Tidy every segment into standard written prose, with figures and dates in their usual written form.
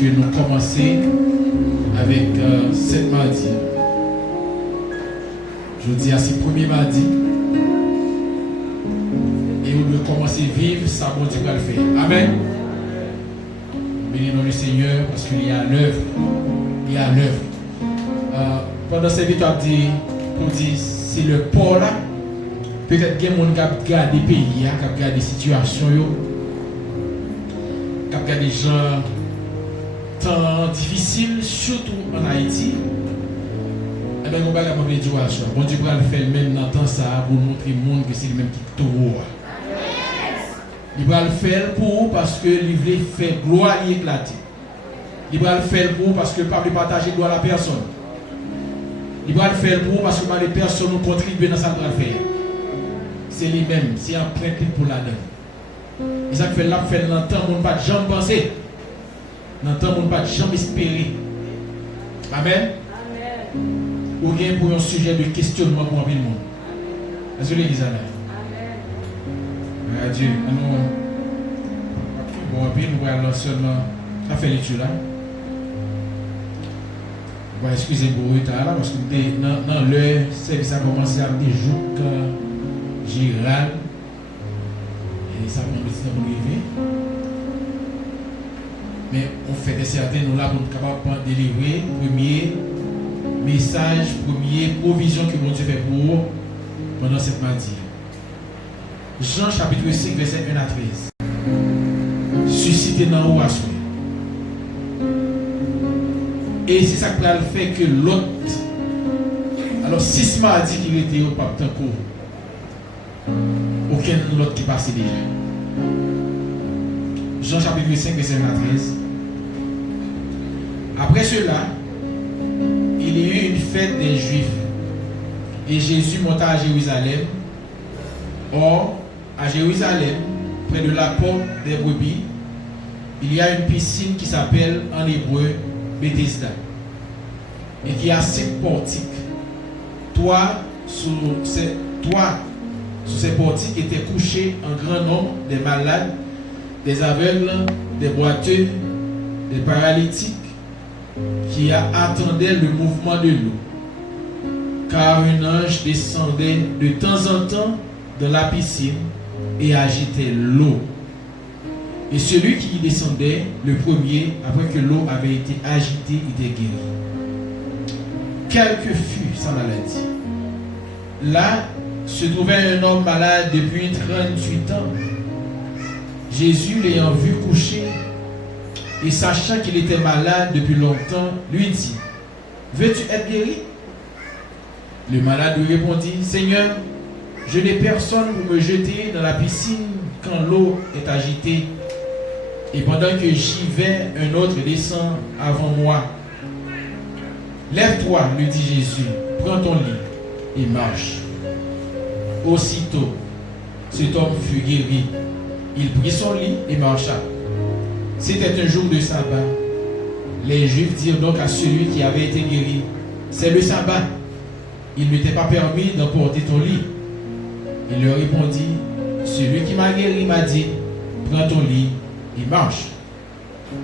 que nous commençons avec 7 mardis. Je dis à ce premier mardi. Et nous devons commencer à vivre ça, bon Dieu va le faire. Amen. Bénissons le Seigneur parce qu'il y a l'œuvre. Il y a l'œuvre. Pendant cette victoire, pour dire c'est le port là. Peut-être qu'il y a des gens qui ont gardé le pays, qui ont gardé les situations, qui ont gardé des gens temps difficiles, surtout en Haïti. Eh bien, on va dire bon Dieu va le faire même dans le temps ça pour montrer au monde que c'est le même qui est. Il va le faire pour parce que il veut faire gloire et éclater. Il va le faire pour parce que pas de partager gloire à la personne. Il va le faire pour parce que les personnes ont contribué dans sa faire. C'est lui-même, c'est un prêtre pour la donne. Et ça fait là, fait dans le temps, on ne pas jamais penser. Dans le temps, on ne pas jamais espérer. Amen. Ou bien pour un sujet de questionnement pour un peu de monde. Est-ce que l'église a là? Adieu. Bon, puis nous allons seulement. Ça fait l'étude là. On va excuser pour le retard là, parce que dans l'heure, service a commencé à des jours Giral. Et ça prend un petit temps pour arriver. Mais on fait des certains, nous là pour être capable de délivrer premier message, première provision que mon Dieu fait pour vous pendant cette mardi. Jean chapitre 5, verset 1 à 13. Suscité dans haut à soi. Et c'est ça qui a fait que l'autre. Alors, 6 mardis qu'il était au pape Tanko. Aucun autre qui passait déjà. Jean chapitre 5, verset 1 à 13. Après cela, il y eut une fête des Juifs. Et Jésus monta à Jérusalem. Or, à Jérusalem, près de la porte des brebis, il y a une piscine qui s'appelle en hébreu Bethesda et qui a 5 portiques. Toi, sous ces portiques étaient couchés un grand nombre des malades, des aveugles, des boiteux, des paralytiques qui attendaient le mouvement de l'eau. Car un ange descendait de temps en temps dans la piscine et agitait l'eau. Et celui qui y descendait, le premier, après que l'eau avait été agitée, était guéri. Quelle que fût sa maladie. Là se trouvait un homme malade depuis 38 ans. Jésus, l'ayant vu coucher, et sachant qu'il était malade depuis longtemps, lui dit, veux-tu être guéri? Le malade lui répondit, Seigneur, je n'ai personne pour me jeter dans la piscine quand l'eau est agitée. Et pendant que j'y vais, un autre descend avant moi. Lève-toi, lui dit Jésus, prends ton lit et marche. Aussitôt, cet homme fut guéri. Il prit son lit et marcha. C'était un jour de sabbat. Les Juifs dirent donc à celui qui avait été guéri, c'est le sabbat. Il ne t'est pas permis d'emporter ton lit. Il leur répondit, celui qui m'a guéri m'a dit, prends ton lit et marche.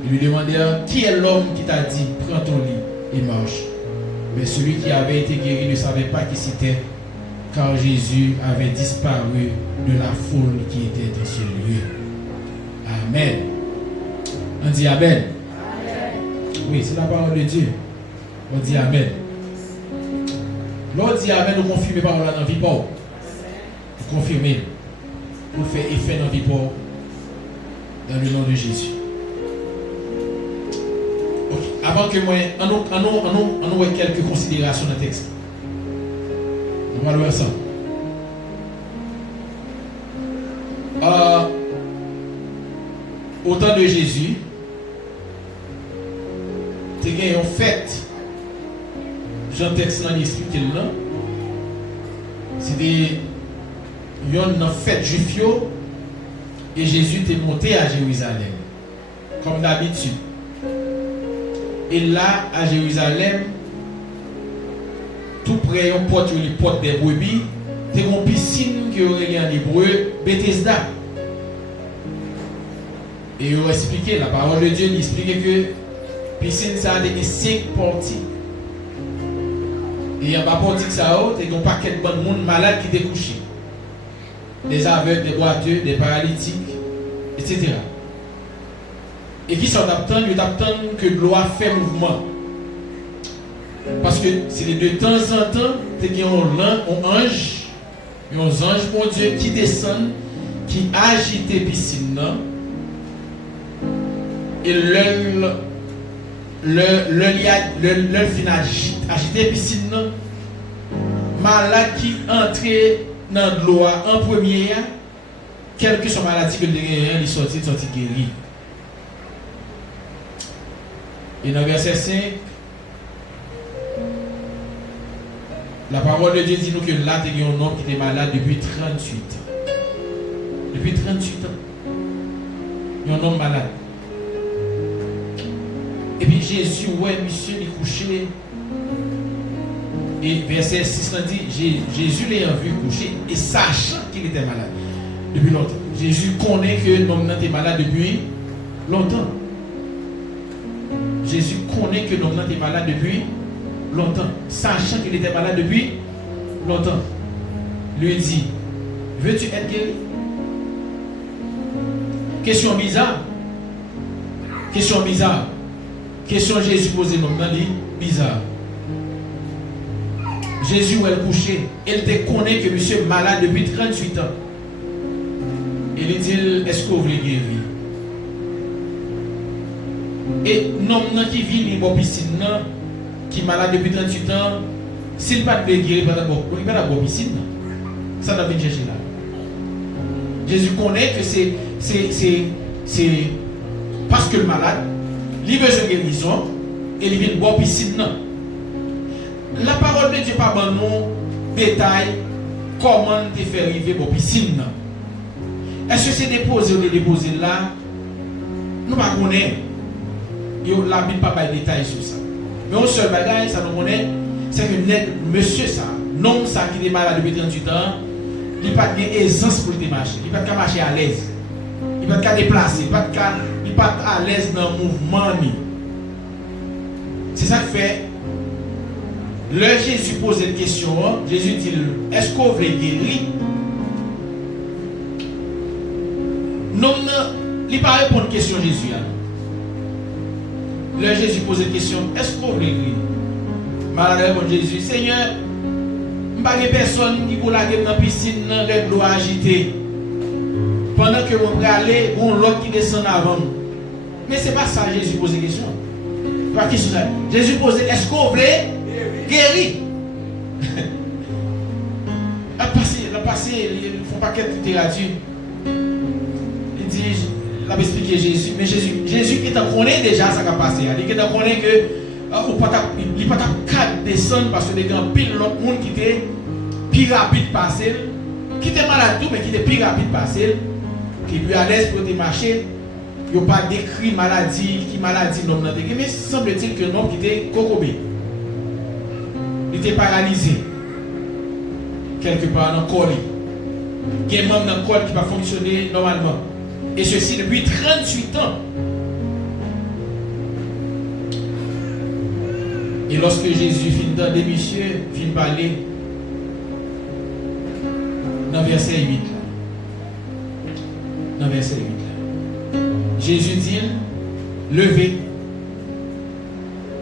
Ils lui demandèrent, qui est l'homme qui t'a dit, prends ton lit et marche? Mais celui qui avait été guéri ne savait pas qui c'était, car Jésus avait disparu de la foule qui était dans ce lieu. Amen. On dit Amen. Oui, c'est la parole de Dieu. On dit Amen. L'on dit Amen, nous confirmons par là dans la vie pour. Vous confirmez. Pour faire effet dans la vie pour. Dans le nom de Jésus. Okay. Avant que moi, on ait quelques considérations dans le texte. On va voir ça. Au temps de Jésus, tu as en fait, Jean texte là, il explique là, c'était une fête juif et Jésus était monté à Jérusalem, comme d'habitude. Et là, à Jérusalem, tout près de la porte des brebis, tu as une piscine qui aurait en hébreu Bethesda. Et il a expliqué, la parole de Dieu, il expliquait que Piscine, ça a des 5 portiques. Et il y a pas portique ça, il y a un paquet de monde malade qui étaient couchés. Des aveugles, des boiteux, des paralytiques, etc. Et qui sont attendus, ils attendent que l'eau fait mouvement. Parce que c'est de temps en temps, il y a un ange, mon Dieu, qui descend, qui agite les piscines. Et le fin agiter les piscines, malade qui entre dans l'eau en première, quelle que soit maladie que le gagnant, il sorti guéri. Et dans le verset 5, la parole de Dieu dit nous que là, il y a un homme qui était malade depuis 38 ans. Depuis 38 ans. Il y a un homme malade. Et puis Jésus, ouais, monsieur, il est couché. Et verset 6 dit, Jésus l'a vu coucher et sachant qu'il était malade depuis longtemps. Jésus connaît que l'homme était malade depuis longtemps. Jésus connaît que l'homme était malade depuis longtemps. Sachant qu'il était malade depuis longtemps. Lui dit, veux-tu être guéri? Question bizarre. Question bizarre. Question Jésus posée l'homme dit bizarre. Jésus où elle couché, elle te connaît que monsieur est malade depuis 38 ans. Il dit, est-ce que vous voulez guérir? Et l'homme qui vit dans la piscine, qui est malade depuis 38 ans, s'il ne peut pas guérir, il ne peut pas dans la piscine. Ça doit venir chercher là. Jésus connaît que c'est parce que le malade, il veut une guérison et il vient dans la piscine. La parole de Dieu n'est pas dans nos détails comment te faire arriver dans la piscine. Est-ce que c'est déposé ou déposé là? Nous ne connaissons pas. La Bible n'a pas de détails sur ça. Mais un seul bagage, ça nous connaît, c'est que monsieur ça, non ça qui est malade depuis 38 ans, il n'a pas d'aisance pour te marcher. Il n'a pas de marcher à l'aise. Il n'a pas de déplacer. Il n'est pas à l'aise dans le mouvement. C'est ça qui fait. Le Jésus pose une question. Jésus dit, est-ce qu'on veut guérir? Non, il ne pas répondre à la question Jésus. Le Jésus pose une question, est-ce qu'on veut guérir? Malade répond Jésus, Seigneur, je n'ai pas de personne qui peut la guérir dans la piscine, dans l'eau agitée. Pendant que je vais aller, il y a l'autre qui descend avant. Mais ce n'est pas ça Jésus pose une question. Pas question ça. Jésus pose, est-ce qu'on veut guérir? La passé, ils ne font pas quelle littérature. Il dit, il a expliqué Jésus, mais Jésus qui t'en connaît déjà ça qui a passé. Il t'en connaît que il pas capable de descendre parce que les gens pile l'autre monde qui était plus rapide passer, qui était malade tout mais qui était plus rapide passer, qui lui à l'aise pour te marcher. Il n'y a pas décrit maladie, qui maladie non non mais semble-t-il que non qui était cocobé. Il était paralysé quelque part dans le corps. Il y a un membre dans le corps qui va fonctionner normalement. Et ceci depuis 38 ans. Et lorsque Jésus finit dans des messieurs, finit parler dans verset 8 là. Dans verset 8 là. Jésus dit, levez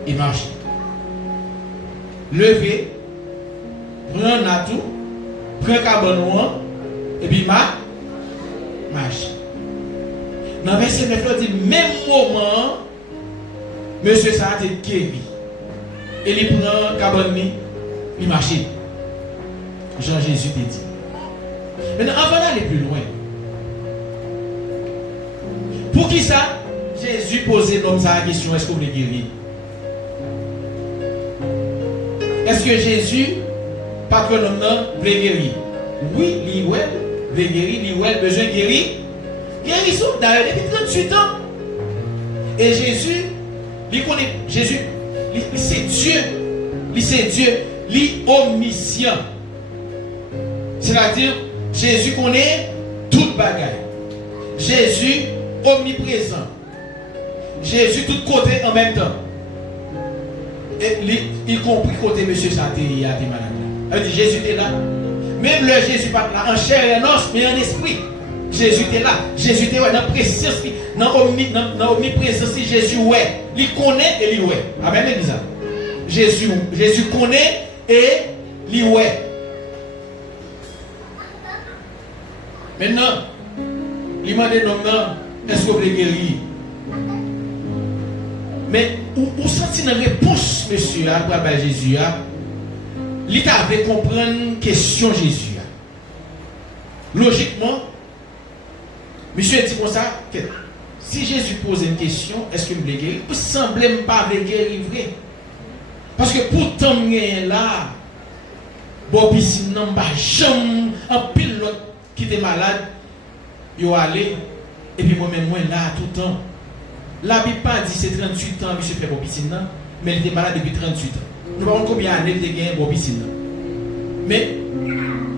et marchez. Levez, prenez un atout, prenez un cabanon, et puis marche. Dans verset 9, il dit, même moment, monsieur ça a été guéri. Et il prend un cabanon, il marche. Jean-Jésus te dit. Maintenant, avant d'aller plus loin, pour qui ça, Jésus posait l'homme ça la question, est-ce qu'on veut guérir? Est-ce que Jésus, pas que l'homme veut guérir? Oui, il veut guérir, il a besoin de guérir. Guérison, d'ailleurs, depuis 38 ans. Et Jésus, il connaît, Jésus, c'est Dieu. Il est omniscient. C'est-à-dire, Jésus connaît toute bagaille. Jésus, omniprésent. Jésus tout côté en même temps. Et il compris côté monsieur Saté, il y a des malades. Il dit Jésus était là. Même le Jésus pas là, en chair et en os, mais en esprit. Jésus était là. Jésus était dans la présence, dans l'omniprésence. Jésus ouais. Il connaît et il ouais. Amen, l'église. Jésus connaît et il ouais. Maintenant, il m'a dit non, est-ce que vous voulez guérir? Mais vous sentez une réponse, monsieur, à Jésus. Il avait comprendre une question Jésus. Logiquement, monsieur dit comme ça, que si Jésus pose une question, est-ce que vous voulez guérir? Vous semblez pas guérir vrai. Parce que pourtant, là, bon, piscine, non, jamais, un pilote qui était malade, il est allé, et puis moi-même, moi, là, tout le temps. La Bible pas dit c'est 38 ans, monsieur fait bon piscine, mais il était malade depuis 38 ans. Nous ne savons pas combien d'années il a gagné bon piscine. Mais,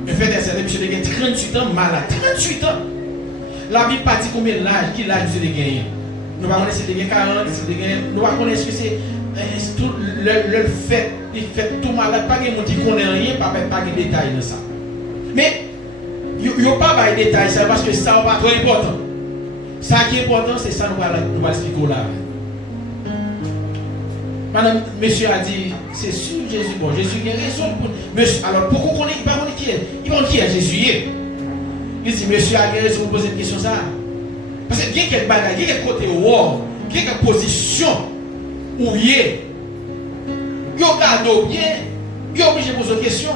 le fait est que monsieur a gagné 38 ans malade. 38 ans! La Bible pas dit combien d'âge, qui l'âge monsieur a gagné. Nous ne savons pas si il a gagné 40, si il a gagné. Nous ne savons pas ce que c'est. Tout le fait, il fait tout malade, pas de monde qui connaît rien, pas de détails dans ça. Mais, il n'y a pas de détails, parce que ça n'est pas trop important. Ça qui est important, c'est ça nous va expliquer là. Madame, monsieur a dit, c'est sûr Jésus, bon, Jésus a raison. Monsieur, alors pourquoi on est, il ne sait qui est? Il ne sait pas qui est Jésus. Il dit, monsieur a raison pour poser une question ça. Parce que il y a quelques bagages, il y a quelques côtés wow, il y a quelques positions où il est. Il regarde bien, il est obligé de poser une question.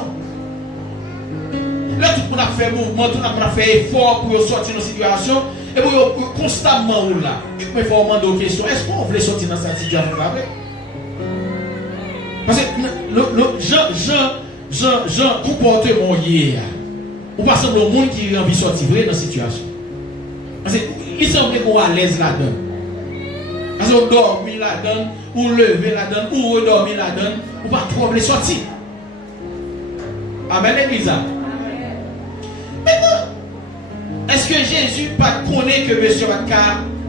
Là, tout le monde a fait mouvement, tout le monde a fait effort pour sortir de la situation. Et pour constamment là, il faut demander aux questions. Est-ce qu'on voulait sortir dans cette situation là? Parce que Jean comportement hier. Ou pas sembler au monde qui a envie de sortir vrai dans cette situation. Parce qu'il semble qu'on est à l'aise là-dedans. Parce qu'on dort là-dedans, ou lever là-dedans, ou redormir là-dedans, ou pas trop vouloir sortir. Amen, l'église. Maintenant, est-ce que Jésus pas connaît que monsieur va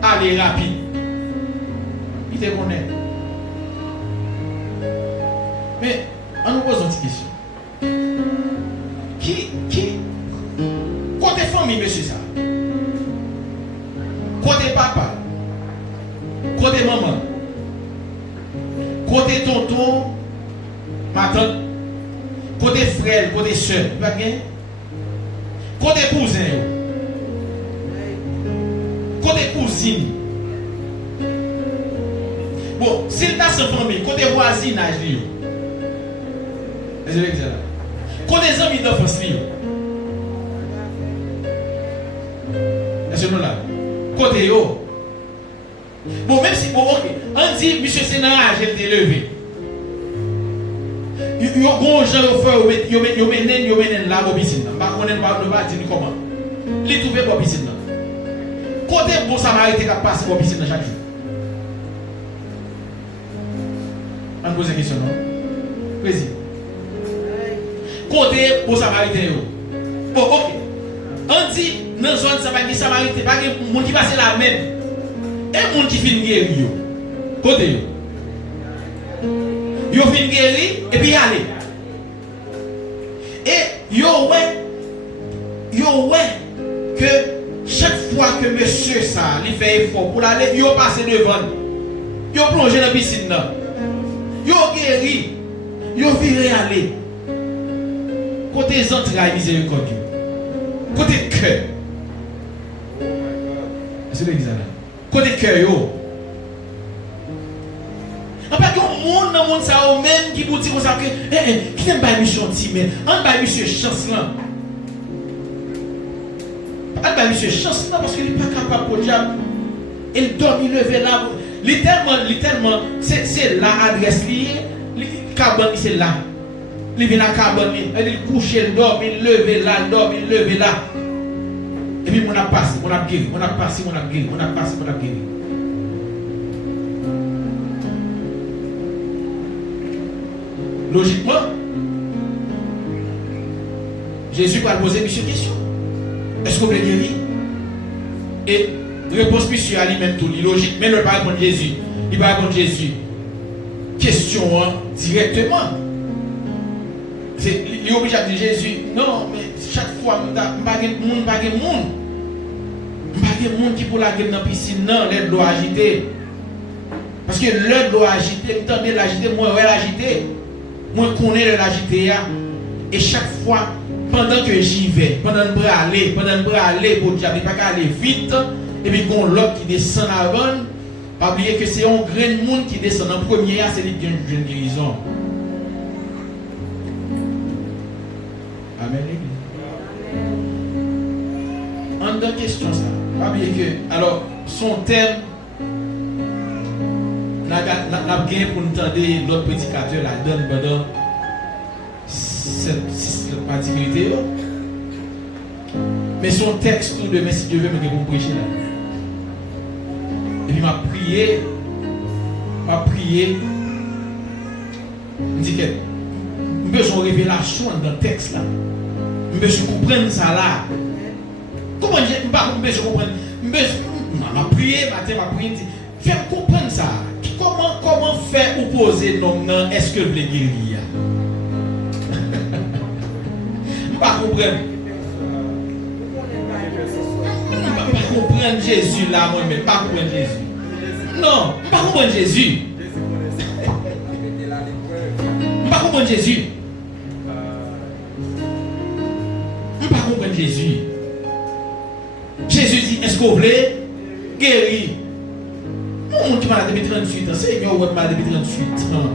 aller rapide? Il te connaît. Mais, on nous pose une petite question. Qui côté famille, monsieur ça? Côté papa? Côté maman? Côté tonton? Ma tante? Côté frère? Côté soeur? Pas bien? Côté cousin? Côté cousine? Bon, s'il t'a sa famille, côté voisinage, côté amis d'enfance, est-ce que nous là? Côté yo. Bon, même si, bon, ok, on dit, monsieur Sénat, j'ai été levé. Yo bon gens yo menen là au piscine. Pas connait pas dire comment. Li trouver au piscine. Côté bon samaritain qui passe au piscine chaque jour. On pose une question non? Vas-y. Côté bon samaritain yo. Bon OK. On dit dans zone samaritain pas que monde qui passe la même. Et monde qui fin guéri yo. Côté yo. Yo fin guéri et puis aller. Et yo ouais que chaque fois que monsieur ça, il fait effort pour aller, yo passe devant. Yo plonge dans la piscine là. Yo guéri. Yo viré aller. Côté entrailles miséricordieux. Côté cœur. C'est l'église là. Côté cœur yo. En fait, il y a un monde ça même qui vous dit comme ça que qui n'aime pas mission timide, on va monsieur chance là. On va monsieur chance là parce qu'il n'est pas capable pour diable. Il dort, il lever là. Littéralement, c'est là adresse liée. Le cabane c'est là. Il vient à cabane, il couche, il dort, il lever là, il lever là. Et puis on a passé, on a guéri, on a passé, on a guéri, on a passé, on a guéri. Logiquement, Jésus va poser une question. Est-ce que vous voulez guérir? Et Réponse monsieur à lui-même tout, logique, mais il ne va pas répondre Jésus. Il va répondre Jésus. Question directement. Il est obligé de dire Jésus, non, mais chaque fois, je ne pas de monde. Je ne monde qui pour la gueule dans la piscine, non, l'aide doit agiter. Parce que l'aide doit agiter, je t'entends l'agiter, moi, je vais l'agiter. Moi, je connais l'agiter. Et chaque fois, pendant que j'y vais, pendant que je vais aller, pour dire, je ne vais pas aller vite, et puis il y a l'autre qui descend avant, pas oublier que c'est un grand monde qui descend en premier, c'est lui qui a une guérison. Amen. En deux questions, ça. Pas oublier que, alors, son thème, n'a bien pour nous entendre l'autre prédicateur, la donne pendant cette particularité. Mais son texte, tout demain, si Dieu veut, me prêcher là. Et puis, m'a prié. Je dis que j'ai besoin de révélation dans le texte là. J'ai besoin de comprendre ça là. Comment j'ai besoin de comprendre? M'a prié, m'a prié, fais comprendre ça. Comment faire opposer non, est-ce que vous voulez guérir? Je ne pas comprendre. Je ne pas comprendre Jésus là, moi-même. Je ne pas comprendre Jésus. Non, je ne pas comprendre Jésus. Je ne pas comprendre Jésus. Je ne pas comprendre Jésus. Jésus dit, est-ce que vous voulez guérir? Mon qui m'a depuis 38 ans, Seigneur, ouais, m'a depuis 38 ans.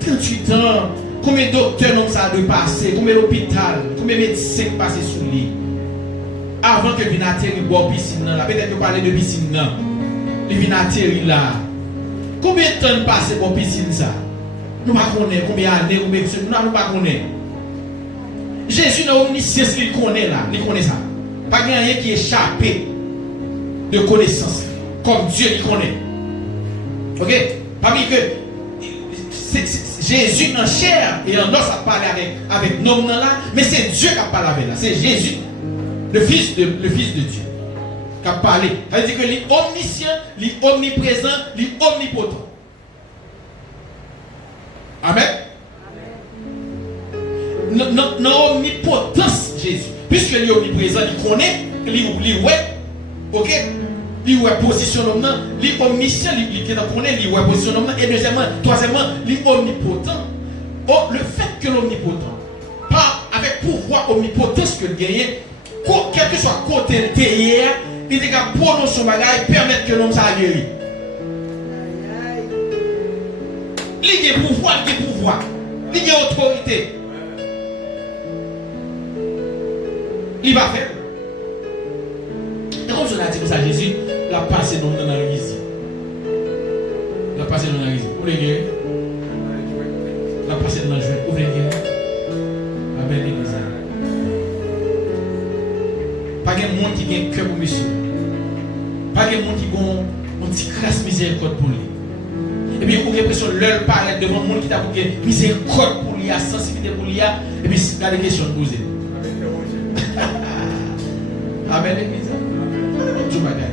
38 ans. Combien de docteurs n'ont ça de passer? Combien d'hôpital? Combien de médecins passent sous lui? Avant que vienne atterrir boire piscine là, peut-être que parler de piscine là. Il vient atterrir là. Combien de temps passé pour piscine ça? Nous ne connaissons combien d'années, combien de temps, nous ne connaissons. Jésus n'a omniscience, il connaît là, il connaît ça. Pas rien qui est échappé de connaissance. Comme Dieu il connaît. Ok? Parmi que Jésus en chair et en os a parlé avec nous là, mais c'est Dieu qui a parlé avec là. C'est Jésus, le Fils de Dieu, qui a parlé. Ça veut dire que il est omniscient, il est omniprésent, il est omnipotent. Amen? Non, omnipotence Jésus. Puisque il est omniprésent, il connaît, il ouais. Ok? Il y a position l'homme, il est omniscient, il connaît, il y a position l'homme, et deuxièmement, troisièmement, il est omnipotent. Oh, le fait que l'omnipotent, pas avec pouvoir omnipotence que le gagne, quel que soit côté derrière, il est capable de prononcer son bagage et permettre que l'homme soit guéri. Il y a pouvoir, il y a autorité. Il va faire. Et comme je l'ai dit pour ça, Jésus l'a passé dans l'église. La passé dans l'église. Vous voulez guérir? La passé dans le joint. Vous voulez guérir? Amen l'église. Pas de monde qui a un cœur pour monsieur. Pas de monde qui a un petit crasse miséricorde pour lui. Et puis vous avez l'impression de leur paraître devant le monde qui t'a pour miséricorde pour lui, sensibilité pour lui. Et puis il y a des questions de poser. Amen l'église. Dieu m'a gagné.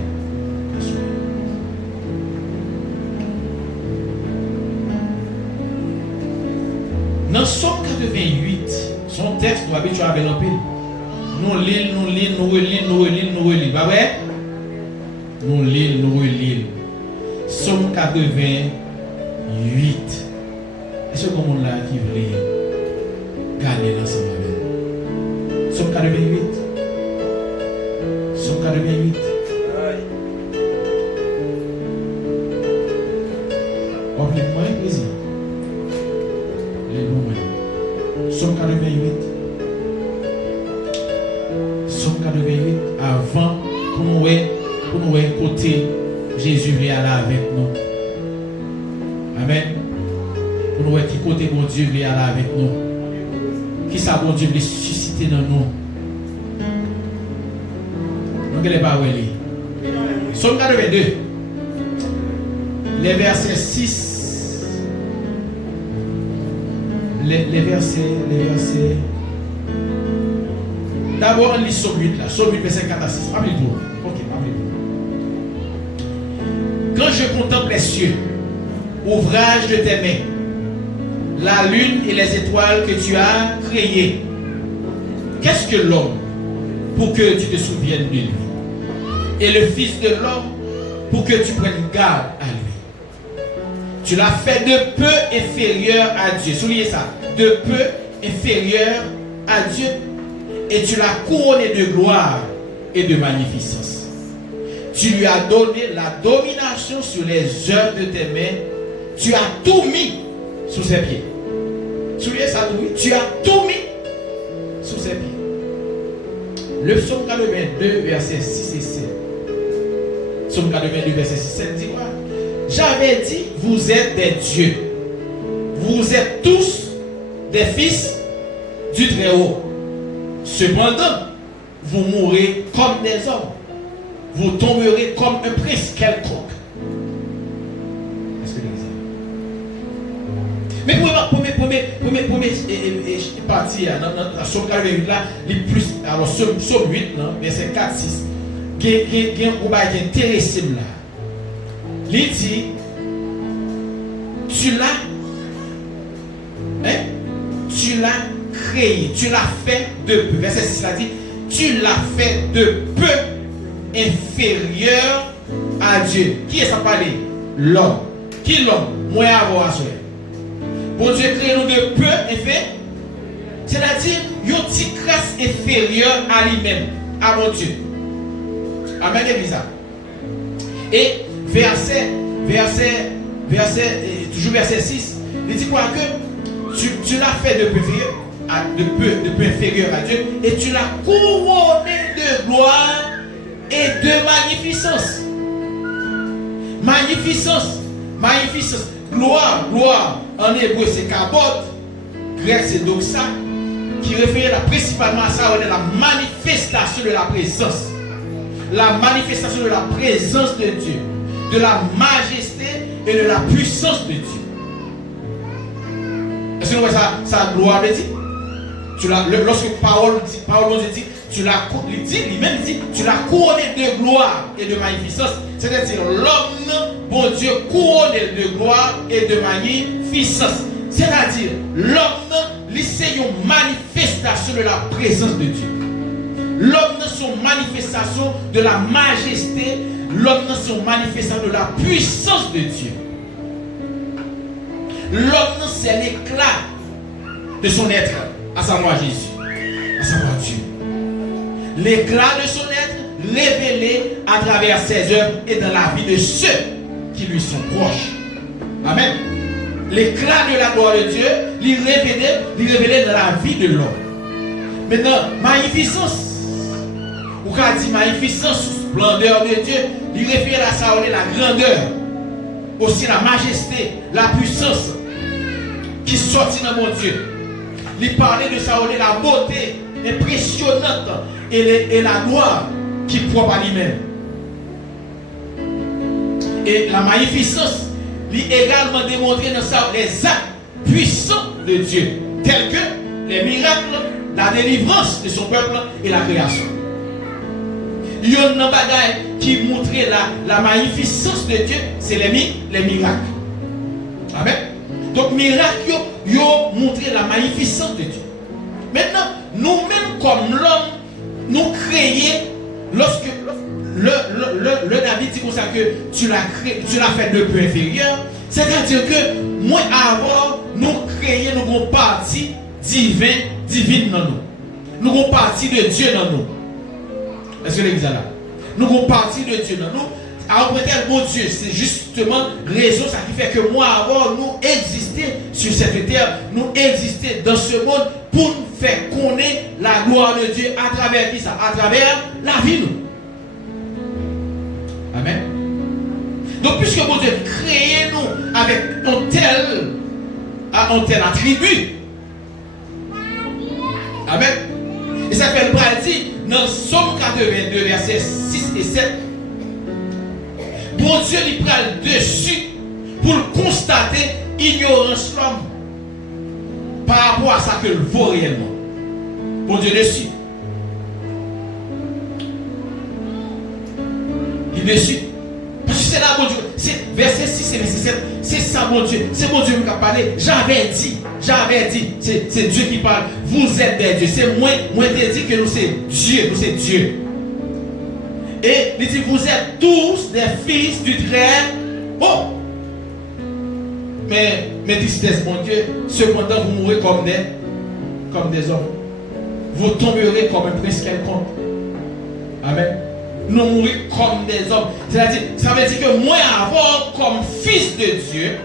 Dans Somme 88, son texte doit habituer avec l'empile. Nous relisons. Pas vrai? Nous relisons. Somme 88. Est-ce que le monde là qui veut garder l'ensemble avec nous? Somme 88. Somme 88. Complètement plaisir. Somme 88. Somme 88. Avant, pour nous écouter, Jésus vient aller avec nous. Amen. Pour nous écouter, côté bon Dieu vient aller avec nous. Qui ça, bon Dieu veut susciter dans nous. Nous ne pas où elle est. Somme 82. Les versets 6. Les versets. D'abord, on lit Somme 8 là. Somme 8, verset 4 à 6. Appelez-vous. Ok, appelez-vous. Quand je contemple les cieux, ouvrage de tes mains, la lune et les étoiles que tu as créées, qu'est-ce que l'homme pour que tu te souviennes de lui? Et le Fils de l'homme pour que tu prennes garde à lui. Tu l'as fait de peu inférieur à Dieu. Soulignez ça. De peu inférieur à Dieu. Et tu l'as couronné de gloire et de magnificence. Tu lui as donné la domination sur les œuvres de tes mains. Tu as tout mis sous ses pieds. Soulignez ça, oui. Tu as tout mis sous ses pieds. Le psaume 82, verset 6 et 7. Psaume 82, verset 6 et 7 dit quoi? J'avais dit, vous êtes des dieux. Vous êtes tous des fils du Très-Haut. Cependant, vous mourrez comme des hommes. Vous tomberez comme un prince quelconque. Est-ce que vous mais pour partie dans la Psaume 88 là, les plus alors Psaume 8 verset 4 6. Il y a un combat intéressant là. Il dit tu l'as créé, tu l'as fait de peu. Verset 6 là dit tu l'as fait de peu inférieur à Dieu. Qui est ça parler? L'homme. Qui l'homme? Moi avoir à souhait. Bon Dieu crée nous de peu inférieur. C'est-à-dire une petite grâce inférieure à lui-même, à mon Dieu. Amen, Elisa. Et toujours verset 6, il dit quoi que tu l'as fait de peu inférieur à Dieu et tu l'as couronné de gloire et de magnificence. Magnificence. Gloire. En hébreu c'est kabod, grec c'est doxa, qui réfère principalement à ça, on est la manifestation de la présence. La manifestation de la présence de Dieu, de la majesté et de la puissance de Dieu. Est-ce que vous voyez ça gloire de Dieu? Lorsque Paul dit, tu l'as couronné de gloire et de magnificence, c'est-à-dire l'homme, bon Dieu, couronné de gloire et de magnificence. C'est-à-dire l'homme, c'est une manifestation de la présence de Dieu. L'homme n'est son manifestation de la majesté, l'homme n'est son manifestation de la puissance de Dieu. L'homme c'est l'éclat de son être, à savoir Jésus, à savoir Dieu. L'éclat de son être révélé à travers ses œuvres et dans la vie de ceux qui lui sont proches. Amen. L'éclat de la gloire de Dieu, lui révélé dans la vie de l'homme. Maintenant, magnificence. Ou quand dit magnificence, splendeur de Dieu, il réfère à ça, la grandeur, aussi la majesté, la puissance qui sortit dans mon Dieu. Il parlait de ça, la beauté impressionnante et la gloire qui propre à lui-même. Et la magnificence, il également démontré dans ça les actes puissants de Dieu, tels que les miracles, la délivrance de son peuple et la création. Il y a un bagage qui montrait la magnificence de Dieu, c'est les miracles. Amen. Donc, miracles, ils ont montré la magnificence de Dieu. Maintenant, nous-mêmes, comme l'homme, nous créons, lorsque le David dit comme ça que tu l'as fait de peu inférieur, c'est-à-dire que, moi, avant, nous créons, nous avons partie divine dans nous. Nous avons partie de Dieu dans nous. Est-ce que l'église est là? Nous avons partie de Dieu dans nous. Alors, peut-être, mon Dieu, c'est justement raison, ça qui fait que moi, avant, nous exister sur cette terre, nous exister dans ce monde pour nous faire connaître la gloire de Dieu à travers qui ça? À travers la vie, nous. Amen. Donc, puisque mon Dieu crée nous avec un tel attribut, amen. Et ça fait le bras dit dans Psaume 82, versets 6 et 7. Bon Dieu il prend dessus pour constater l'ignorance de l'homme par rapport à ça que le vaut réellement. Bon Dieu dessus. Il est dessus. Parce que c'est là, bon Dieu, c'est verset 6 et verset 7. C'est ça, mon Dieu. C'est mon Dieu qui a parlé. J'avais dit. C'est Dieu qui parle. Vous êtes des dieux. C'est moi qui dit que nous c'est Dieu. Nous c'est Dieu. Et il dit, vous êtes tous des fils du Très Haut. Mais tristesse, mon Dieu, cependant vous mourrez comme des hommes. Vous tomberez comme un prince quelconque. Amen. Nous mourrons comme des hommes. C'est-à-dire, ça veut dire que moi, avant, comme fils de Dieu,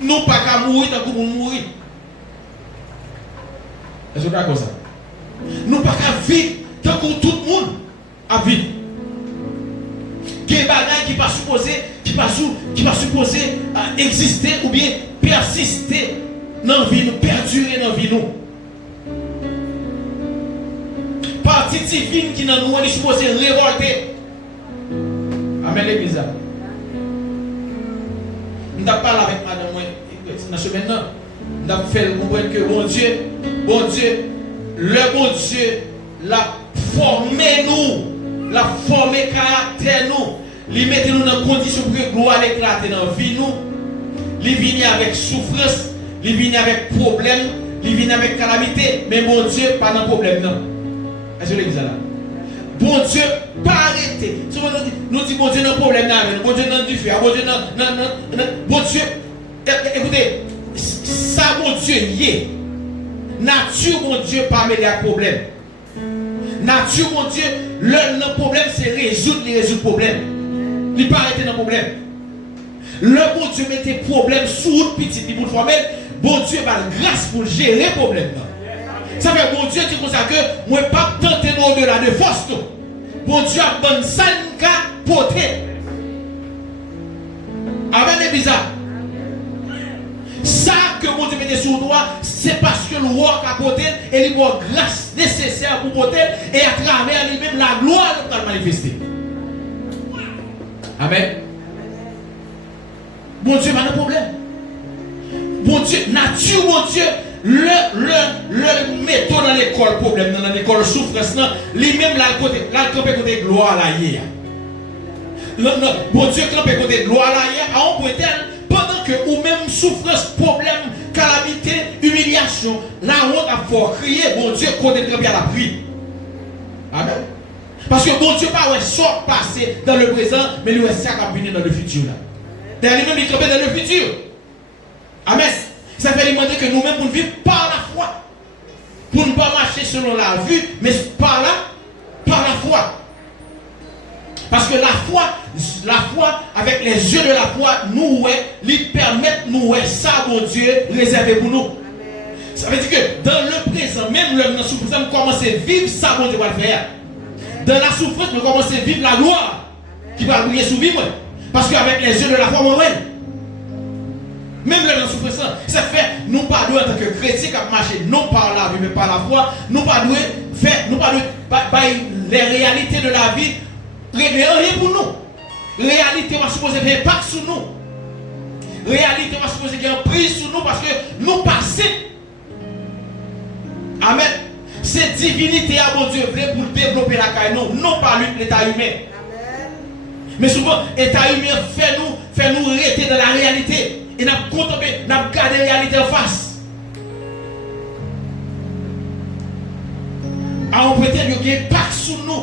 nous pas qu'à mourir tant que vous mourrez. Est-ce que vous d'accord ça? Nous pas qu'à vivre tant que tout le monde a vivre. Qu'il y a des bagages qui pas supposé exister ou bien persister dans la vie, nous perdurer dans la vie. Partie divine qui dans nous est supposé révolter. Amen l'église. Nous avons parlé avec madame dans ce semaine là. Nous avons fait comprendre que bon Dieu, le bon Dieu l'a formé nous, l'a formé caractère nous. Il met nous dans condition pour que gloire éclate dans la vie nous. Il vient avec souffrance, il vient avec problème, il vient avec calamité, mais mon Dieu pas dans problème non. Est-ce que l'église là? Bon Dieu, pas arrêter. Souvent nous disons bon Dieu n'a problème là, bon Dieu n'a du feu, bon Dieu n'a bon Dieu. Écoutez, ça bon Dieu y est. Nature mon Dieu pas mêlé à problème. Nature mon Dieu, le problème c'est résoudre le problème. Il n'est pas arrêté dans le problème. Le bon Dieu mettait problème sous une petite pour formelle. Bon Dieu va grâce pour gérer le problème. Ça fait bon Dieu dit comme ça que moi pas tenter au-delà de force. Bon Dieu a bonne sanka porter. Amen, c'est bizarre. Ça que bon Dieu mettait sur toi, c'est parce que le roi a porté et il a grâce nécessaire pour porter et à travers lui-même la gloire va manifester. Amen. Bon Dieu, pas de problème. Bon Dieu, nature, bon Dieu, le métaux dans l'école, problème, dans l'école souffrance, lui-même, là, côté gloire, là, hier. Bon Dieu, côté gloire, là, hier, à un point tel, pendant que, ou même souffrance, problème, calamité, humiliation, la honte a fort crier, bon Dieu, côté très bien la prière. Amen. Parce que bon Dieu pas sort passé dans le présent, mais lui ça va venir dans le futur là. D'ailleurs, lui-même il dans le futur. Amen. Ça fait demander que nous-mêmes pour vivre par la foi. Pour ne pas marcher selon la vue, mais par la foi. Parce que la foi, avec les yeux de la foi, nous lui permettent nous ça, mon Dieu, réservé pour nous. Ça veut dire que dans le présent, même le souffrance, nous commençons à vivre ça, mon Dieu va le faire. Dans la souffrance, nous commençons à vivre la gloire qui va briller sous vivre. Parce qu'avec les yeux de la foi, même dans la souffrance, ça fait, nous pas en tant que chrétiens qui marcher non par la vie, mais par la foi, nous pas faire, nous pas les réalités de la vie, régler rien pour nous. Réalité va supposer faire impact sur nous. Réalité va supposer qu'il y a un prix sur nous parce que nous passons. Amen. Cette divinité à mon Dieu vrai pour développer la caille, non pas l'état humain. Amen. Mais souvent, l'état humain fait nous rester dans la réalité. Et nous avons gardé la réalité en face. Alors on peut dire qu'il y a un impact sur nous.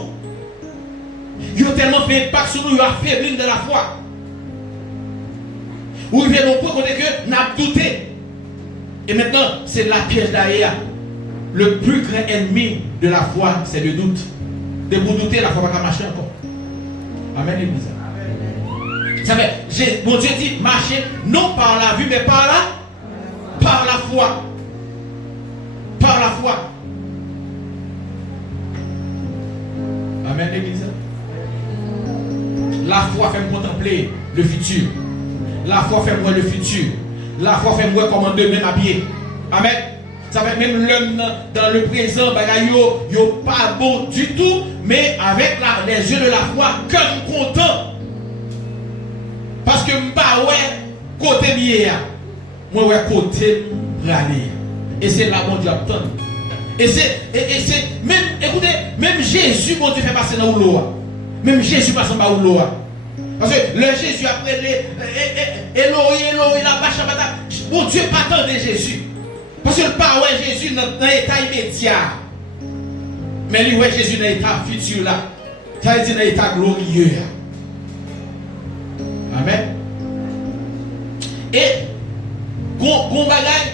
Il a tellement fait impact sur nous, il a affaibli de la foi. Ou il vient au point que nous avons douté. Et maintenant, c'est la piège derrière. Le plus grand ennemi de la foi, c'est le doute. De vous douter, la foi ne va pas marcher encore. Amen, l'église. Ça fait, mon Dieu dit, marcher non par la vue, mais par la foi. Par la foi. Amen, l'église. La foi fait me contempler le futur. La foi fait moi le futur. La foi fait moi comment demain m'habiller. Amen. Ça fait même l'homme dans le présent, yo pas bon du tout, mais avec les yeux de la foi, comme content. Parce que m'ba ouais côté bien, moi ouais côté râler. Et c'est là mon Dieu attend. Et c'est même écoutez, même Jésus mon Dieu fait passer dans l'eau. Même Jésus passe dans l'eau. Parce que le Jésus après Eloi, Eloi, la bâche, bon Dieu pas tant de Jésus. Parce que le pas ouais Jésus dans l'état immédiat. Mais lui ouais Jésus dans l'état futur là. Ça veut dire dans l'état glorieux. Amen. Et gon bagay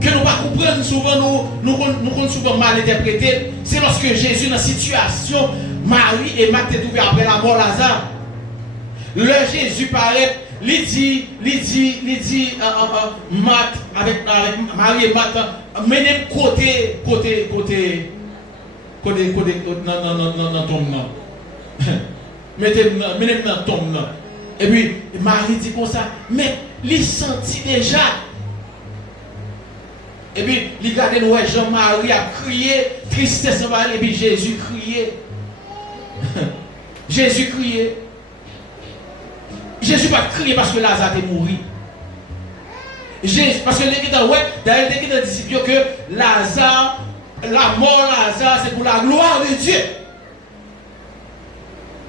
que nous ne comprenons pas souvent, nous souvent mal interprété, c'est lorsque Jésus dans la situation, Marie et Marthe est ouvert après la mort de Lazare. Le Jésus paraît, il dit Marthe avec Marie et Marthe, menez côté dans ton nom. Menez dans ton nom. Et puis Marie dit comme ça, mais il sentit déjà. Et puis, il regarde Jean-Marie a crié, tristesse, et puis Jésus criait. Jésus criait. Jésus pas crier parce que Lazare est mort. Parce que les gens, d'ailleurs, les gens disent que Lazare, la mort Lazare, c'est pour la gloire de Dieu.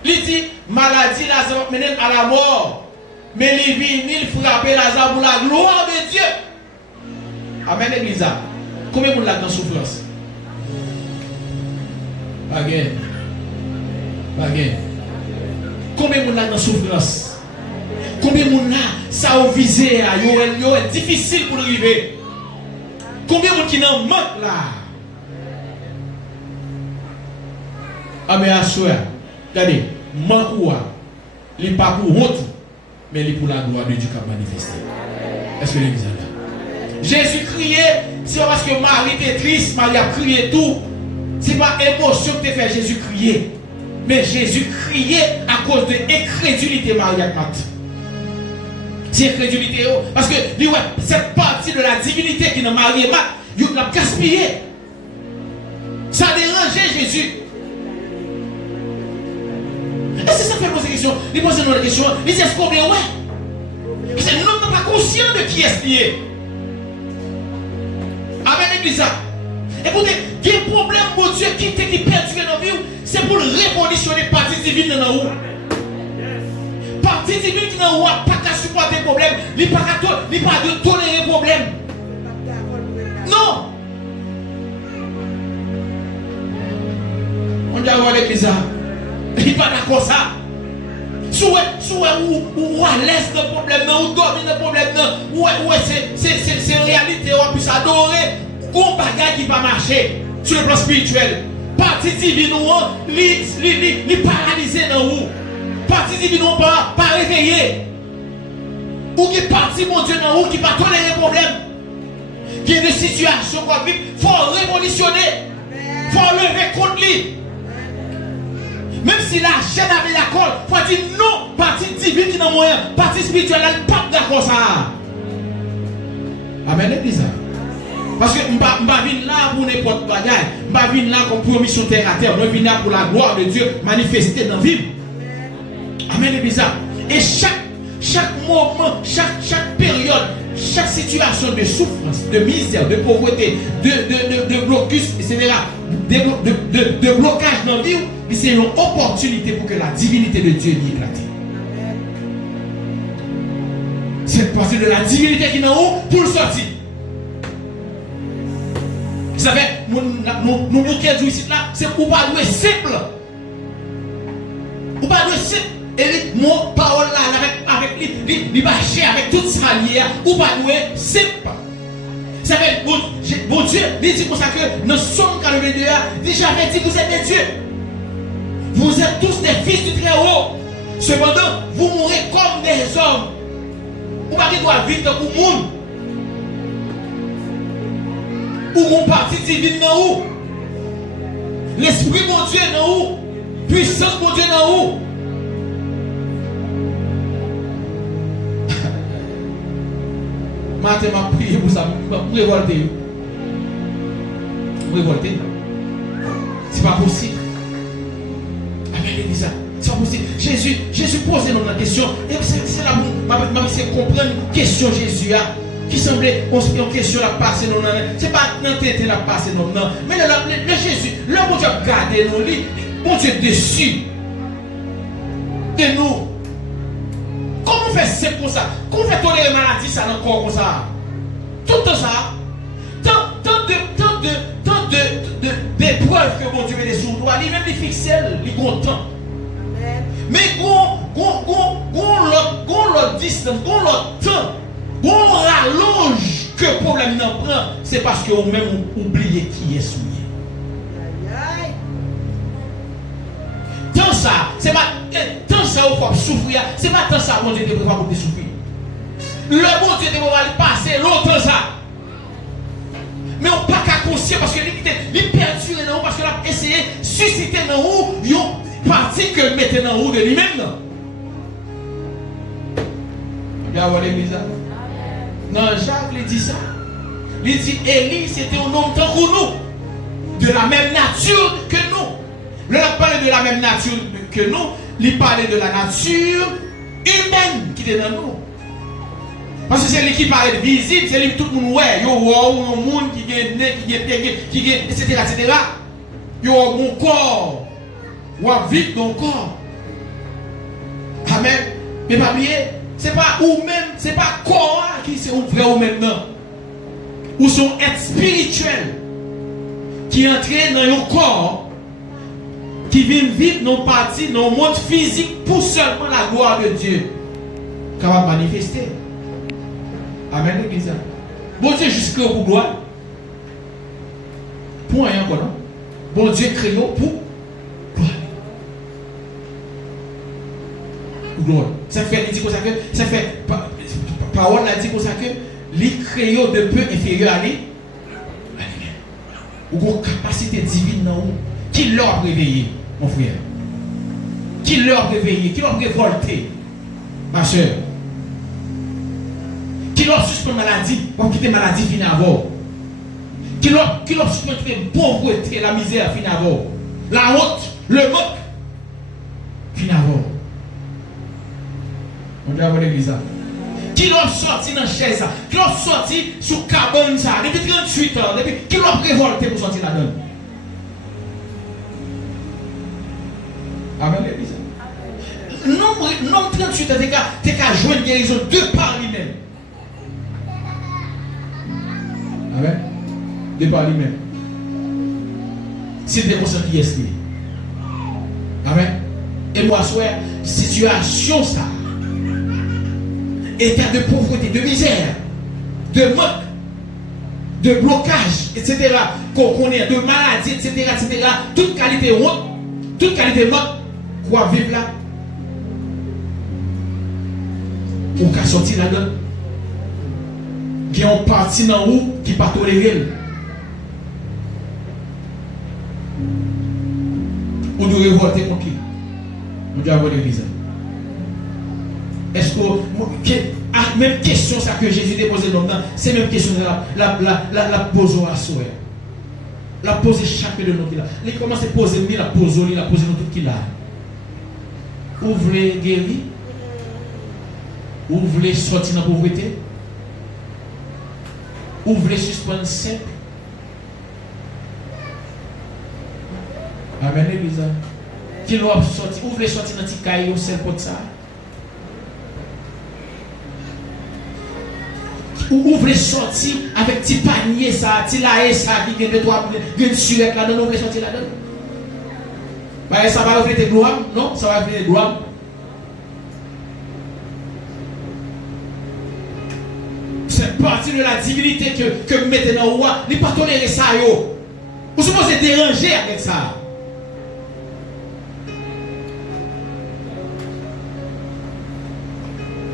Il dit, maladie Lazare mène à la mort. Mais il vient, il frappe Lazare pour la gloire de Dieu. Amen, l'église. Combien de monde là dans souffrance? Baguette. Combien de monde là dans souffrance? Combien de monde là, ça a visé, c'est difficile pour arriver? Combien de monde qui n'en manque là? Ah, mais à soi, regardez, manque ou il n'est pas pour honte, mais il est pour la gloire de Dieu qui a manifesté. Est-ce que l'église est là? Jésus criait, c'est parce que Marie était triste, Marie a crié tout. C'est pas émotion que te fait Jésus crier. Mais Jésus criait à cause de l'incrédulité Marie et Marthe. C'est incrédulité. Parce que cette partie de la divinité qui est dans Marie et Marthe, il l'a gaspillé. Ça a dérangé Jésus. Et c'est ça qui fait poser la question. Il pose une question. Il dit est-ce qu'on est ouais? Parce que nous ne sommes pas conscients de qui est lié. Amen, l'église. Écoutez, il y a un problème, mon Dieu, qui perdure dans la vie, c'est pour révolutionner la partie divine dans nous. Partie divine qui n'a pas qu'à supporter les problèmes, il n'a pas de tolérer les problèmes. Non. On dit à l'église, il n'est pas d'accord ça. Soit ou à l'aise de problème, ou domine le problème, ou c'est réalité, on puisse adorer, qu'on bagaille qui va marcher sur le plan spirituel. Partie divine, li paralysé dans vous. Partie divine, pas réveillé. Ou qui partie, mon Dieu, dans vous, qui va tolérer les problèmes. Qui est des situations qu'on vit, il faut révolutionner. Il faut lever contre lui. Même si la chaîne avait l'accord, il faut dire non, partie divine qui n'a moyen, partie spirituelle, elle n'est pas d'accord ça. Amen, l'église. Parce que je ne vais pas venir là pour n'importe quoi. Je ne vais pas venir là pour mission terre à terre. Je vais venir là pour la gloire de Dieu manifestée dans la vie. Amen, l'église. Et chaque moment, chaque période, chaque situation de souffrance, de misère, de pauvreté, de blocus, etc., de blocage dans la vie, c'est une opportunité pour que la divinité de Dieu y éclate. C'est partie de la divinité qui est en haut pour le sortir. Vous savez, nous bouquets du ici là, c'est pour pas jouer simple. Pour pas jouer simple. Et mon parole là, avec lui, il va chercher avec toute sa lière, ou pas jouer simple. Vous savez, bon Dieu, il dit pour ça que nous sommes quand le Dieu, il j'avais dit que vous êtes des dieux. Vous êtes tous des fils du Très-Haut. Cependant, vous mourrez comme des hommes. Vous ne pouvez pas vivre comme le monde. Ou mon parti divine dans où? L'esprit mon Dieu dans où? Puissance mon Dieu dans où? Matin m'a prié pour ça, pour révolter. Pour révolter. C'est pas possible. Amen, l'église. C'est pas possible. Jésus pose une question. Et c'est là où m'a essayé de comprendre une question Jésus a. Qui semblait une question la passer non c'est pas dans tête la passer non mais le Jésus le bon Dieu garder nous lui bon Dieu dessus de nous. Comment faire simple comme ça? Comment faire tolérer la maladie ça dans le corps comme ça? Tout le temps ça. Tant d'épreuves que mon Dieu met sur toi, lui-même les ficelles, il content. Mais l'autre distance, l'autre temps, rallonge que le problème n'en prend, c'est parce que vous-même oubliez qui est souillé. Tant ça, c'est pas tant ça où faut souffrir, c'est pas tant ça mon Dieu te prépare pour te souffrir. Le bon Dieu te prépare passer longtemps ça. Mais on pas qu'à conscient parce que il perdu dans parce qu'il a essayé de susciter dans vous une partie que mettait dans vous de lui-même. Bien voir l'église. Non, Jacques il dit ça. Il dit Élie c'était un homme tant que nous, de la même nature que nous. Il a parlé de la même nature que nous, il parlait de la nature humaine qui était dans nous. Parce que c'est lui qui parle de visite, c'est lui que tout le monde voit. Il y a un monde qui est né, qui est etc. Il y a un corps. Il y a vite dans le corps. Amen. Mais pas oublier, c'est pas vous-même, c'est pas corps qui c'est vrai ou maintenant. Ou son être spirituel qui entre dans un corps qui vient vivre dans partie, dans le monde physique pour seulement la gloire de Dieu. Capable de manifester. Amen, l'église. Bon Dieu, jusqu'à pour gloire. Pour rien encore, non? Bon Dieu, créé pour gloire. Pour gloire. Ça fait, il dit comme ça que, ça fait, parole a dit comme ça que, les créés de peu inférieur à lui. Ou une capacité divine dans vous. Qui leur a réveillé, mon frère? Qui leur a réveillé? Qui leur a révolté? Ma soeur. Qui leur suspend maladie, pour quitter maladie fin avant. Qui leur suspend la pauvreté, la misère fin avant. La honte, le manque fin avant. On doit avoir l'église. Qui leur sorti dans la chaise, qui leur sorti sous cabane ça, depuis 38 ans, depuis qui leur révolté pour sortir là-dedans. Amen l'église. Non 38 ans, t'es qu'à jouer une guérison de par lui-même. Amen. De par lui-même. C'est des personnes qui est lié. Amen. Et moi, soit situation ça. État de pauvreté, de misère, de manque, de blocage, etc. Qu'on connaît, de maladie, etc. Toute qualité honte, toute qualité manque, quoi vivre là. Ou qu'à sortir là-dedans. Qui ont parti dans où qui pas toléré. Ou nous révolter contre qui? Nous devons avoir l'église. Est-ce que même question ça que Jésus a posée dans c'est même question la pose à soi. La poser chacun de nous qui là. Il commence à poser la pose nous tout qui là. Vous voulez guérir? Vous voulez sortir de la pauvreté? Vous voulez suspendre simple? Amen, l'église. Qui doit sortir? Vous voulez sortir dans le petit caillou, c'est pour ça? Vous voulez sortir avec petit panier, ça, petit laé, ça, qui vient de toi, une surette là-dedans, vous voulez sortir là-dedans? Bah, ça va refléter gloire? Non, ça va refléter gloire. C'est partie de la divinité que vous mettez dans le roi. Ne pas tolérer ça. Vous supposez déranger avec ça.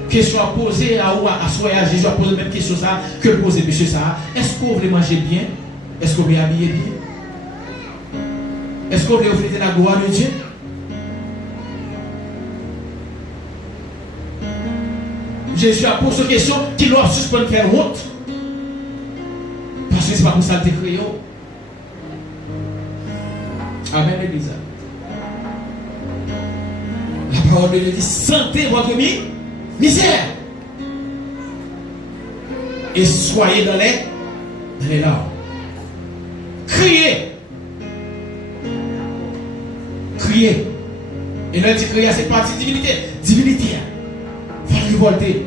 Question à poser à Jésus a posé la même question ça que poser monsieur ça. Est-ce que vous voulez manger bien? Est-ce que vous voulez habiller bien? Est-ce que vous voulez refléter la gloire de Dieu? Jésus a posé cette question qui leur suspend de faire honte. Parce que ce n'est pas pour ça que tu créé. Amen, l'église. La parole de Dieu dit sentez votre misère. Et soyez dans les larmes. Criez. Criez. Et là, il dit que c'est partie divinité. Divinité. Il faut révolter.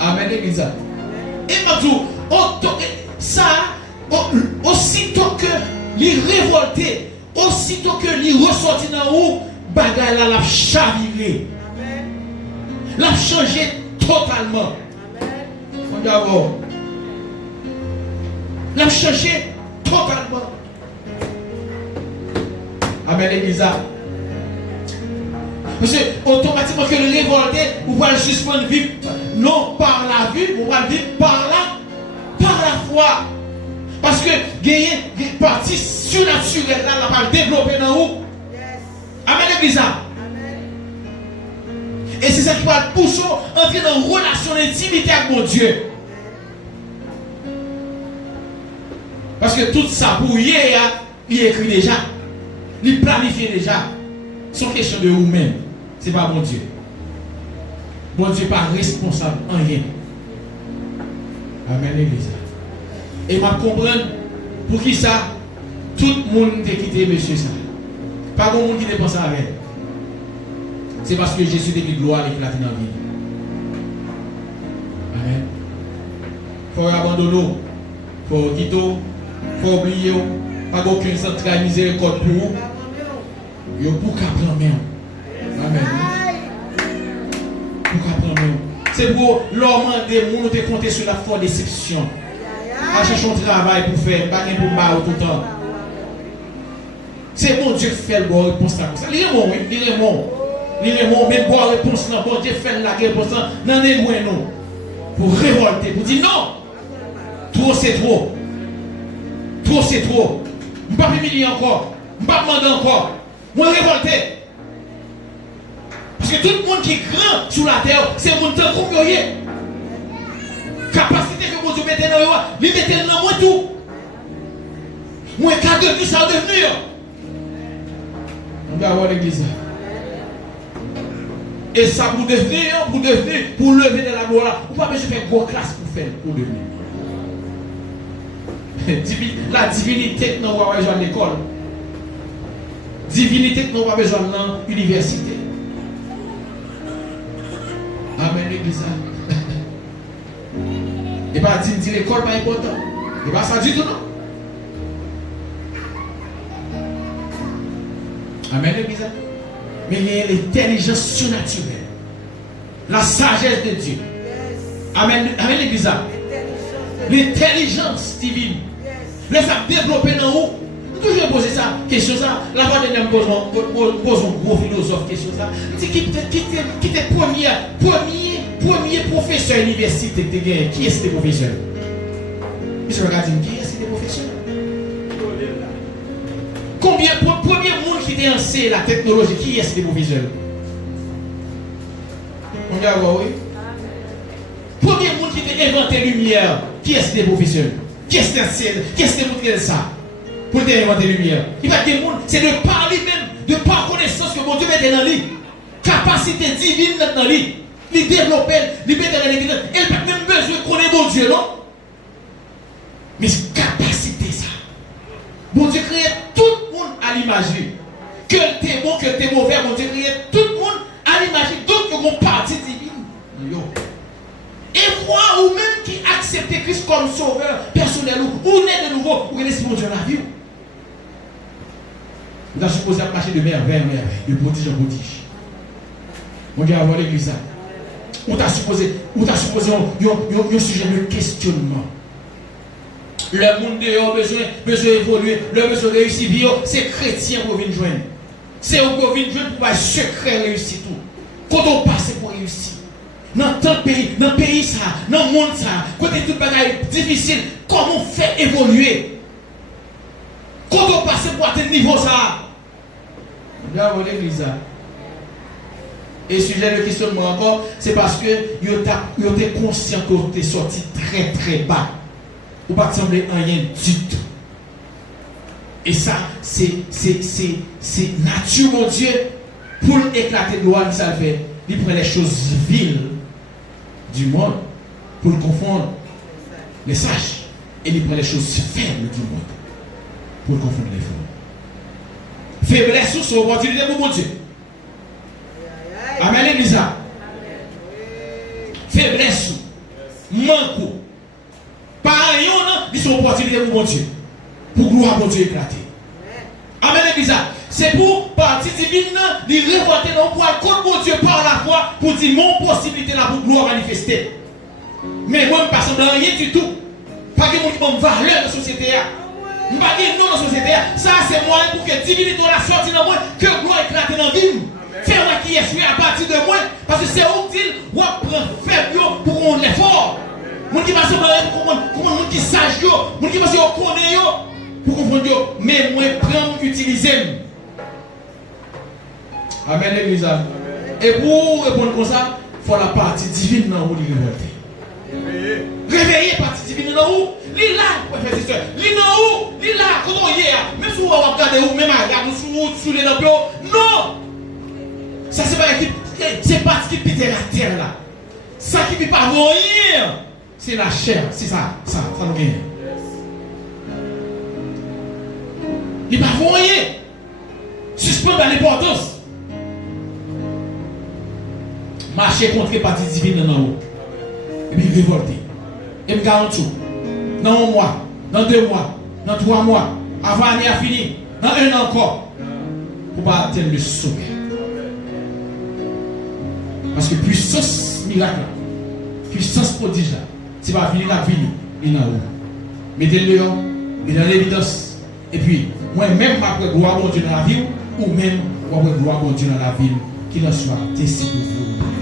Amen, l'église. Et maintenant, ça, aussitôt que les révoltés, aussitôt que les ressortis dans où, bagaille là, la chaviré. La changé totalement. On dit avoir. La changé totalement. Amen, l'église. Parce que automatiquement que le révolté, vous va suspendre vivre non par la vue, vous va vivre par la foi. Parce que gagner une partie surnaturelle là, la va développer dans vous. Amen, l'église. Et c'est ça qui va pousser en venir dans une relation d'intimité avec mon Dieu. Parce que tout ça pour hier, il écrit déjà. Il planifie déjà. C'est une question de vous-même. Ce n'est pas mon Dieu. Mon Dieu n'est pas responsable en rien. Amen, l'église. Et ma comprendre pour qui ça, tout le monde t'a quitté, monsieur ça. Pas de monde qui ne pense à rien. C'est parce que Jésus est gloire et éclaté dans la vie. Amen. Il faut abandonner. Il faut quitter. Il faut oublier. Pas aucune centrale miséricorde pour vous. Il faut pour qu'apprendre même. Amen. Pour qu'apprendre même. C'est pour l'homme des gens qui compter sur la foi déception. Pas chercher un travail pour faire, pas pour battre tout le temps. C'est bon Dieu qui fait le bon réponse à ça. Il est bon, il est bon. Il est bon, mais bon réponse là, bon Dieu fait la réponse là, non, non. Pour révolter, pour dire non. Trop c'est trop. Trop c'est trop. Je ne peux pas humilier encore. Je ne peux pas demander encore. Je vais révolter. Parce que tout le monde qui est grand sur la terre, c'est mon temps qu'on y est. Capacité que mon Dieu mette dans moi, il mette dans moi tout. Moi, qu'à devenir, ça va devenir. On va voir l'église. Et ça pour devenir, pour lever de la gloire, vous n'avez pas besoin de faire gros classe pour faire, pour devenir. La divinité que nous avons besoin de l'école. Divinité que nous avons besoin de l'université. Amen, l'église. Et pas dire l'école pas important. Et pas ça du tout, non. Amen, l'église. Mais il y a l'intelligence surnaturelle. La sagesse de Dieu. Amen, amen, l'église. L'intelligence divine. Laisse ça développer dans vous. Toujours poser ça, question ça. La fois de pose un gros philosophe question ça. Dit qui était premier professeur université que tu gagné. Qui est ce professeur? Monsieur regarde qui est ce professeur? Combien premier monde qui était lancé la technologie, qui est ce professeur? On va voir, oui. Premier monde qui était inventé lumière, qui est ce professeur? Qui est ce montré ça? Pour inventer lumière. Il va dire, c'est de par lui-même, de par connaissance que mon Dieu met dans lui. Capacité divine dans lui. Il développe, il met dans l'église. Il n'a pas même besoin de connaître mon Dieu, non? Mais c'est capacité ça. Mon Dieu crée tout le monde à l'image. Que t'es bon, que t'es mauvais, mon Dieu crée tout le monde à l'image. Donc, il y a une partie divine. Et moi, ou même qui accepte Christ comme sauveur personnel, ou naît de nouveau, ou laissez mon Dieu la vie. Vous avez supposé marcher de merveille en merveille, de prodige en prodige. Mon Dieu, avoir l'église. Ou t'as supposé un sujet de questionnement. Le monde a besoin d'évoluer, le besoin de réussir, c'est chrétien pour venir joindre. C'est pour venir joindre pour avoir secret réussir tout. Quand on passe pour réussir. Dans tant pays, dans le pays ça, dans le monde ça, quand tout le bagage difficile, comment on fait évoluer? Quand on passe pour atteindre niveau ça? Regarde l'église. Et sujet de questionnement encore, c'est parce que vous êtes conscient que vous êtes sorti très très bas. Vous ne pas sembler rien du tout. Et ça, c'est nature, mon Dieu, pour éclater de gloire, ça le fait. Il prend les choses viles du monde pour confondre les sages. Et il prend les choses faibles du monde pour confondre les forts. Faiblesse, c'est une opportunité pour mon Dieu. Amen, l'église. Faiblesse, manque. Par rien, c'est une opportunité pour mon Dieu. Pour gloire mon Dieu éclater. Amen, l'église. C'est pour partie divine, de révolter nos poids contre mon Dieu par la foi pour dire mon possibilité là pour gloire manifester. Mais moi, je ne passe dans rien du tout. Pas que mon valeur de la société. Je ne pas dire non dans la société. Ça, c'est moi pour que divinité la sortie dans moi, que gloire éclate dans la vie. Fais-moi qui est à partir de moi. Parce que c'est utile, on prend faible pour qu'on l'effort. Mon qui passe dans rien, pour mon qui sage, mon qui passe au connaît, pour comprendre. Mais moi, prends utiliser. Amen, l'église. Et pour répondre comme ça, il faut la partie divine dans où il réveille. Réveiller partie divine dans où? Li là, frères et sœurs. Li dans où? Li là, quand on y est. Même si on va regarder où, même à regarder sous les nappes. Non! Ça, c'est pas l'équipe. C'est pas ce qui pète la terre là. Ça qui ne peut pas rien. C'est la chair. C'est ça. Ça nous gagne. Il ne peut pas rien. Suspendre l'importance. Marcher contre les parties divines dans haut. Et puis révolter. Et me garantis, dans 1 mois, dans 2 mois, dans 3 mois, avant l'année à finir, dans 1 an encore, pour pas atteindre le sommet. Parce que puissance miracle, puissance prodige, c'est pas venir la vie, il est en haut. Mettez-le dehors, et dans l'évidence. Et puis, moi-même, après gloire bon Dieu dans la vie, ou même, après gloire bon Dieu dans la ville, qu'il en soit ainsi pour vous.